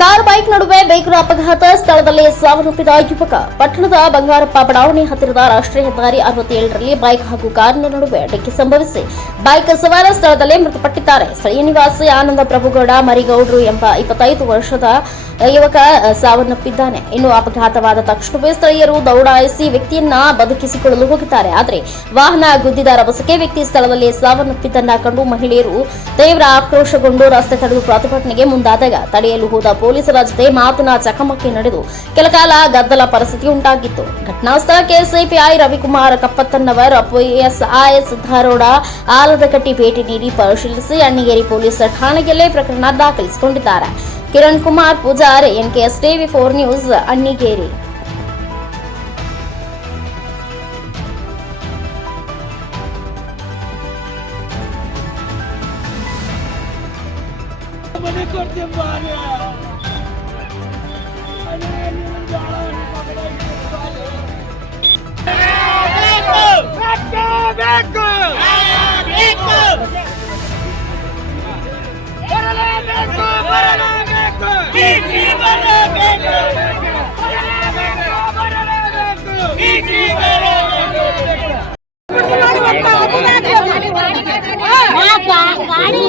Car bike ನಡುವೆ ಭೀಕರ ಅಪಘಾತ ಸ್ಥಳದಲ್ಲಿ ಸಾವನ್ನಪ್ಪಿದ ಯುವಕ. ಪಟ್ಟಣದ ಬಂಗಾರಪ್ಪ ಬಡಾವಣೆ ಹತ್ತಿರದ ರಾಷ್ಟ್ರೀಯ ಹೆದ್ದಾರಿ ಅರವತ್ತೇಳರಲ್ಲಿ ಬೈಕ್ ಹಾಗೂ ಕಾರಿನ ನಡುವೆ ಡಿಕ್ಕಿ ಸಂಭವಿಸಿ ಬೈಕ್ ಸವಾರ ಸ್ಥಳದಲ್ಲೇ ಮೃತಪಟ್ಟಿದ್ದಾರೆ. ಸ್ಥಳೀಯ ನಿವಾಸಿ ಆನಂದ ಪ್ರಭುಗೌಡ, ಮರಿಗೌಡ್ರು ಎಂಬ ಇಪ್ಪತ್ತೈದು ವರ್ಷದ ಯುವಕ ಸಾವನ್ನಪ್ಪಿದ್ದಾನೆ. ಇನ್ನು ಅಪಘಾತವಾದ ತಕ್ಷಣವೇ ಸ್ಥಳೀಯರು ದೌಡಾಯಿಸಿ ವ್ಯಕ್ತಿಯನ್ನ ಬದುಕಿಸಿಕೊಳ್ಳಲು ಹೋಗಿದ್ದಾರೆ. ಆದರೆ ವಾಹನ ಗುದ್ದಿದ ರಭಸಕ್ಕೆ ವ್ಯಕ್ತಿ ಸ್ಥಳದಲ್ಲಿ ಸಾವನ್ನಪ್ಪಿದ್ದನ್ನ ಕಂಡು ಮಹಿಳೆಯರು ತೀವ್ರ ಆಕ್ರೋಶಗೊಂಡು ರಸ್ತೆ ತಡೆದು ಪ್ರತಿಭಟನೆಗೆ ಮುಂದಾದಾಗ ತಡೆಯಲು ಹೋದ ಪೊಲೀಸರ ಜೊತೆ ಮಾತಿನ ಚಕಮಕಿ ನಡೆದು ಕೆಲಕಾಲ ಗದ್ದಲ ಪರಿಸ್ಥಿತಿ ಉಂಟಾಗಿತ್ತು. ಘಟನಾ ಸ್ಥಳಕ್ಕೆ ಸಿಪಿಐ ರವಿಕುಮಾರ್ ಕಪ್ಪತ್ತನ್ನವರ್ ಪಿಎಸ್ಐಎಸ್ ಧಾರೋಡ ಆಲದಕಟ್ಟಿ ಭೇಟಿ ನೀಡಿ ಪರಿಶೀಲಿಸಿ ಅಣ್ಣಿಗೇರಿ ಪೊಲೀಸ್ ಠಾಣೆಯಲ್ಲೇ ಪ್ರಕರಣ ದಾಖಲಿಸಿಕೊಂಡಿದ್ದಾರೆ. Kiran Kumar Poojar, NKS TV four news, Annigeri.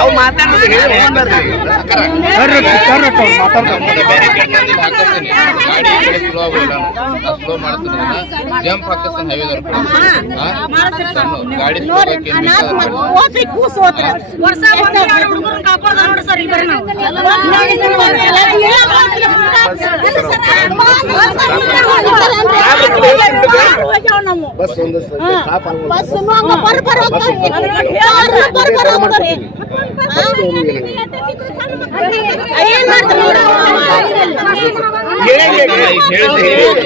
ಅವು ಮಾತಾಡೋದು ಹೇಳಿ ಸ್ಲೋ ಮಾಡ್ತೀನಿ ಜಂಪ್ ಹಾಕಿಸ್ತಾನೆ ಹೈವೇದವ್ರು ಗಾಡಿ ಸ್ಲೋ ಬಸ್ ಒಂದು ಬಸ್ ಬರ್ ಬರ್ ಏನ್ ಮಾಡ್ತಾರೆ ಹೇಳಿದ್ದೆ